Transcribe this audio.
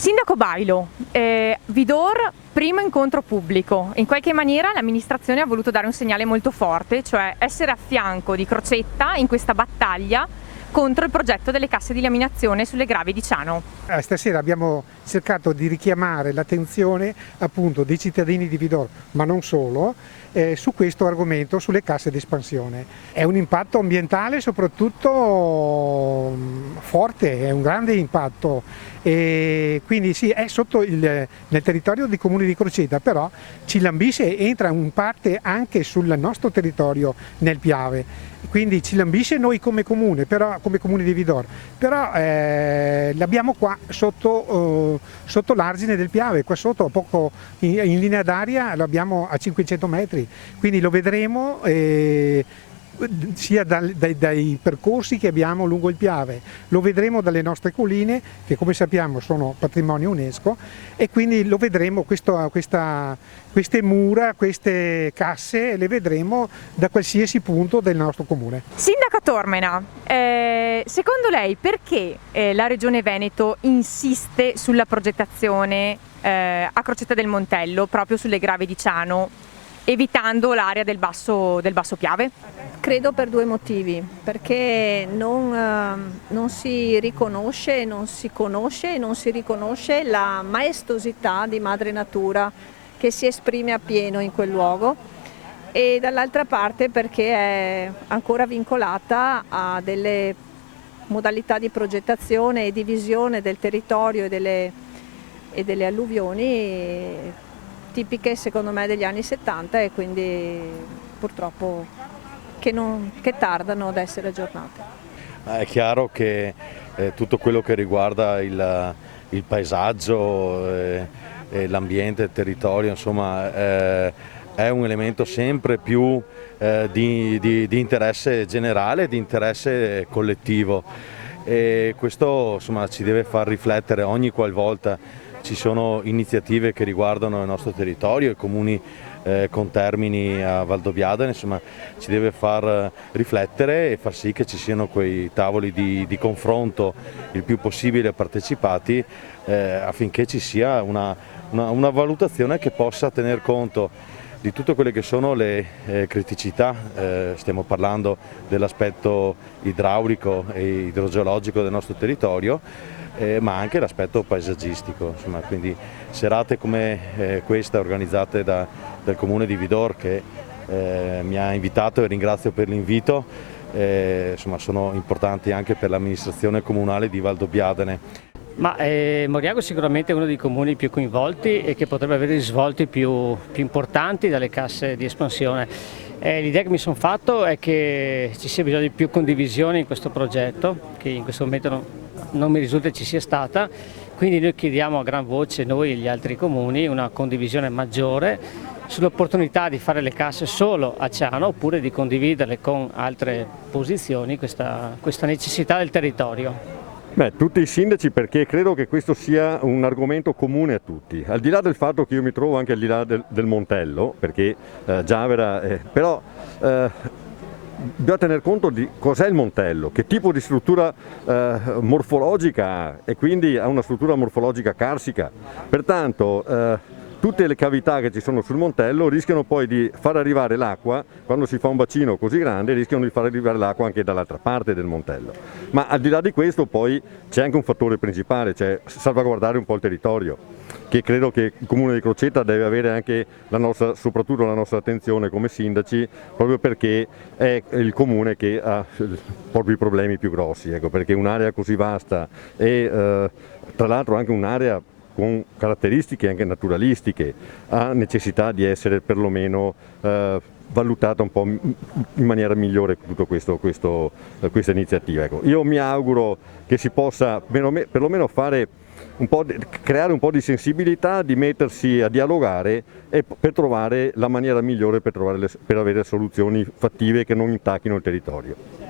Sindaco Bailo, Vidor, primo incontro pubblico. In qualche maniera l'amministrazione ha voluto dare un segnale molto forte, cioè essere a fianco di Crocetta in questa battaglia contro il progetto delle casse di laminazione sulle Gravi di Ciano. Stasera abbiamo cercato di richiamare l'attenzione appunto dei cittadini di Vidor, ma non solo, su questo argomento, sulle casse di espansione. È un impatto ambientale soprattutto forte, è un grande impatto, e quindi sì, è nel territorio dei comuni di Crocetta, però ci lambisce e entra in parte anche sul nostro territorio nel Piave. Quindi ci lambisce noi come comune, però, come comune di Vidor, però l'abbiamo qua sotto l'argine del Piave, qua sotto poco in linea d'aria l'abbiamo a 500 metri, quindi lo vedremo sia dai percorsi che abbiamo lungo il Piave, lo vedremo dalle nostre colline che come sappiamo sono patrimonio UNESCO, e quindi lo vedremo, queste mura, queste casse le vedremo da qualsiasi punto del nostro comune. Sindaca Tormena, secondo lei perché la Regione Veneto insiste sulla progettazione a Crocetta del Montello, proprio sulle Gravi di Ciano, evitando l'area del basso Piave? Credo per due motivi, perché non si riconosce, non si conosce e non si riconosce la maestosità di Madre Natura che si esprime appieno in quel luogo, e dall'altra parte perché è ancora vincolata a delle modalità di progettazione e di visione del territorio e delle alluvioni tipiche secondo me degli anni 70, e quindi purtroppo che tardano ad essere aggiornate. È chiaro che tutto quello che riguarda il paesaggio, l'ambiente, il territorio, insomma, è un elemento sempre più di interesse generale, di interesse collettivo, e questo insomma ci deve far riflettere ogni qualvolta ci sono iniziative che riguardano il nostro territorio, i comuni contermini a Valdobbiadene, insomma ci deve far riflettere e far sì che ci siano quei tavoli di confronto il più possibile partecipati, affinché ci sia una valutazione che possa tener conto di tutte quelle che sono le criticità. Stiamo parlando dell'aspetto idraulico e idrogeologico del nostro territorio, ma anche l'aspetto paesaggistico, insomma, quindi serate come questa organizzate dal Comune di Vidor, che mi ha invitato, e ringrazio per l'invito, insomma, sono importanti anche per l'amministrazione comunale di Valdobbiadene. Ma Moriago è sicuramente uno dei comuni più coinvolti e che potrebbe avere risvolti più importanti dalle casse di espansione. L'idea che mi sono fatto è che ci sia bisogno di più condivisione in questo progetto, che in questo momento non mi risulta ci sia stata, quindi noi chiediamo a gran voce, noi e gli altri comuni, una condivisione maggiore sull'opportunità di fare le casse solo a Ciano, oppure di condividerle con altre posizioni questa necessità del territorio. Beh, tutti i sindaci, perché credo che questo sia un argomento comune a tutti, al di là del fatto che io mi trovo anche al di là del Montello, perché Giavera, però bisogna tener conto di cos'è il Montello, che tipo di struttura morfologica ha, e quindi ha una struttura morfologica carsica, pertanto tutte le cavità che ci sono sul Montello rischiano poi di far arrivare l'acqua, quando si fa un bacino così grande, rischiano di far arrivare l'acqua anche dall'altra parte del Montello. Ma al di là di questo poi c'è anche un fattore principale, cioè salvaguardare un po' il territorio, che credo che il Comune di Crocetta deve avere anche soprattutto la nostra attenzione come sindaci, proprio perché è il comune che ha proprio i problemi più grossi, ecco, perché un'area così vasta e tra l'altro anche un'area con caratteristiche anche naturalistiche ha necessità di essere perlomeno valutata un po' in maniera migliore tutto questa iniziativa. Ecco, io mi auguro che si possa perlomeno fare creare un po' di sensibilità, di mettersi a dialogare e per trovare la maniera migliore per avere soluzioni fattive che non intacchino il territorio.